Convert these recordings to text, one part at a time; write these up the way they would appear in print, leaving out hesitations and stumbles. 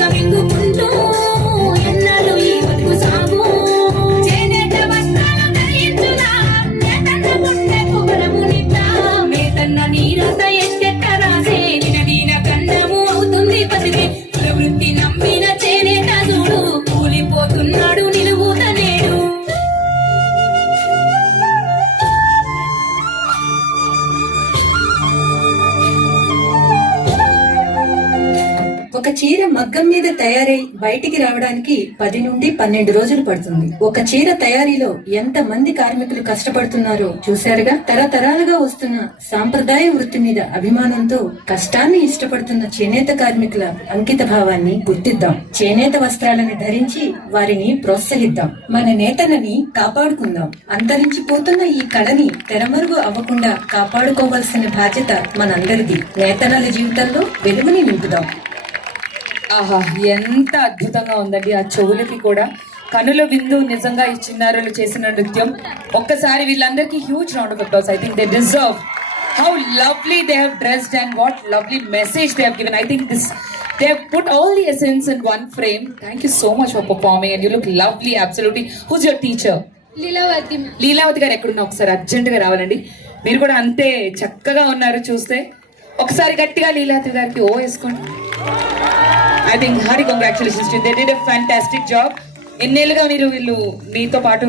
మెల్లగా మింగుకుంటూ ఎన్నాళ్ళు ఈ బతుకు సాగు చేనేత వస్త్రాలు ధరించునా నేతన్న గుండెకు బలము నిండా మేతన్న నీరంత ఎంతెట్ట రాసే నినదీన కన్నము అవుతుంది పసిడి వృత్తి నమ్మిన చేనేత చూడు కూలిపోతున్నాడు నిలువుత నేడు. ఒక చీర మగ్గం మీద తయారై బయటికి రావడానికి 10 నుండి 12 రోజులు పడుతుంది. ఒక చీర తయారీలో ఎంత మంది కార్మికులు కష్టపడుతున్నారో చూశారుగా. తరతరాలుగా వస్తున్న సాంప్రదాయ వృత్తి మీద అభిమానంతో కష్టాన్ని ఇష్టపడుతున్న చేనేత కార్మికుల అంకిత భావాన్ని గుర్తిద్దాం. చేనేత వస్త్రాలను ధరించి వారిని ప్రోత్సహిద్దాం. మన నేతనని కాపాడుకుందాం. అంతరించిపోతున్న ఈ కళని తెరమరుగు అవ్వకుండా కాపాడుకోవాల్సిన బాధ్యత మనందరిది. నేతనల జీవితంలో వెలుగుని నింపుదాం. ఆహా, ఎంత అద్భుతంగా ఉందండి. ఆ చెవులకి కూడా కనుల విందు. నిజంగా ఈ చిన్నారులు చేసిన నృత్యం ఒక్కసారి వీళ్ళందరికీ huge round of applause. I think they deserve. How lovely they have dressed and what lovely message they have given. I think this they have put all the essence in one frame. Thank you so much for performing and you look lovely. Absolutely. Who's your teacher? Leelavathi garu ఎక్కడున్నా ఒకసారి urgent గా రావాలండి. మీరు కూడా అంతే చక్కగా ఉన్నారు చూస్తే. ఒకసారి గట్టిగా లీలావతి గారికి ఓ వేసుకోండి. I think hearty congratulations to you. They did a fantastic job. ఎన్నేళ్ళుగా మీరు మీతో పాటు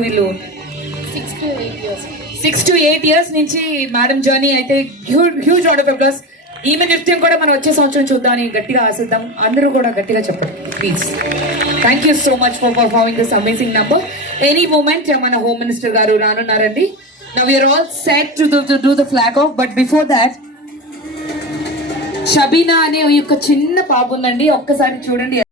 6 to 8 years నుంచి మేడం జర్నీ. అయితే హ్యూజ్ రౌండ్ ఆఫ్ అప్లాస్. ఈమె నృత్యం కూడా మనం వచ్చే సంవత్సరం చూద్దామని గట్టిగా ఆశిద్దాం. అందరూ కూడా గట్టిగా చెప్పండి please. Thank you so much for performing this amazing number. Any moment మన హోమ్ మినిస్టర్ గారు రానున్నారండి. Now we are all set to do the flag off. But before that Shabeena అనే ఒక చిన్న పాప ఉందండి. ఒక్కసారి చూడండి.